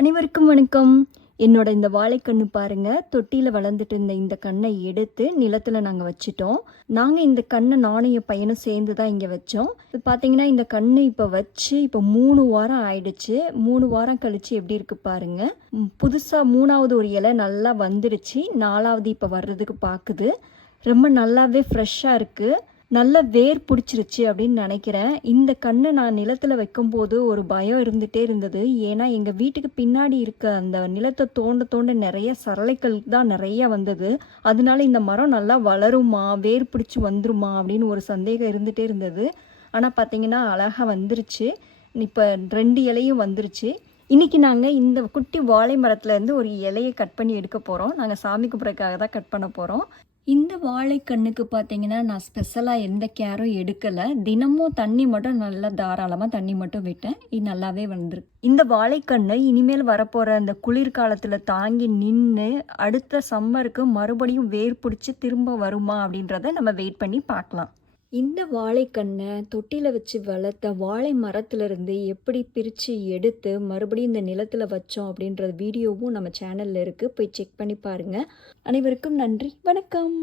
அனைவருக்கும் வணக்கம். என்னோட இந்த வாழைக்கண்ணு பாருங்க. தொட்டியில் வளர்ந்துட்டு இருந்த இந்த கண்ணை எடுத்து நிலத்தில் நாங்கள் வச்சுட்டோம். நாங்கள் இந்த கண்ணை நானும் என் பையனும் சேர்ந்து தான் இங்கே வச்சோம். இது பார்த்தீங்கன்னா இந்த கண்ணு இப்போ வச்சு இப்போ மூணு வாரம் ஆயிடுச்சு. மூணு வாரம் கழிச்சு எப்படி இருக்கு பாருங்க. புதுசாக மூணாவது ஒரு இலை நல்லா வந்துடுச்சு நாலாவது இப்போ வர்றதுக்கு பார்க்குது ரொம்ப நல்லாவே ஃப்ரெஷ்ஷாக இருக்குது நல்ல வேர் பிடிச்சிருச்சு அப்படின்னு நினைக்கிறேன். இந்த கண்ணை நான் நிலத்தில் வைக்கும்போது ஒரு பயம் இருந்துகிட்டே இருந்தது. ஏன்னா எங்கள் வீட்டுக்கு பின்னாடி இருக்க அந்த நிலத்தை தோண்ட தோண்ட நிறைய சரளைக்கல் தான் நிறைய வந்தது. அதனால இந்த மரம் நல்லா வளருமா வேர் பிடிச்சி வந்துருமா அப்படின்னு ஒரு சந்தேகம் இருந்துகிட்டே இருந்தது. ஆனால் பார்த்தீங்கன்னா அழகாக வந்துருச்சு. இப்போ ரெண்டு இலையும் வந்துருச்சு. இன்றைக்கி நாங்கள் இந்த குட்டி வாழை மரத்துலேருந்து ஒரு இலையை கட் பண்ணி எடுக்க போகிறோம் நாங்கள் சாமி கும்பிட்றதுக்காக தான் கட் பண்ண போகிறோம் இந்த வாழைக்கண்ணுக்கு பார்த்தீங்கன்னா நான் ஸ்பெஷலாக எந்த கேரும் எடுக்கலை. தினமும் தண்ணி மட்டும் நல்லா தாராளமாக தண்ணி மட்டும் விட்டேன். இது நல்லாவே வந்துருக்கு. இந்த வாழைக்கண்ணு இனிமேல் வரப்போகிற அந்த குளிர்காலத்தில் தாங்கி நின்று அடுத்த சம்மருக்கு மறுபடியும் வேர் பிடிச்சி திரும்ப வருமா அப்படின்றத நம்ம வெயிட் பண்ணி பார்க்கலாம். இந்த வாழைக்கண்ணை தொட்டியில் வச்சு வளர்த்த வாழை மரத்துலேருந்து எப்படி பிரித்து எடுத்து மறுபடியும் இந்த நிலத்தில் வச்சோம் அப்படின்ற வீடியோவும் நம்ம சேனலில் இருக்குது போய் செக் பண்ணி பாருங்கள் அனைவருக்கும் நன்றி. வணக்கம்.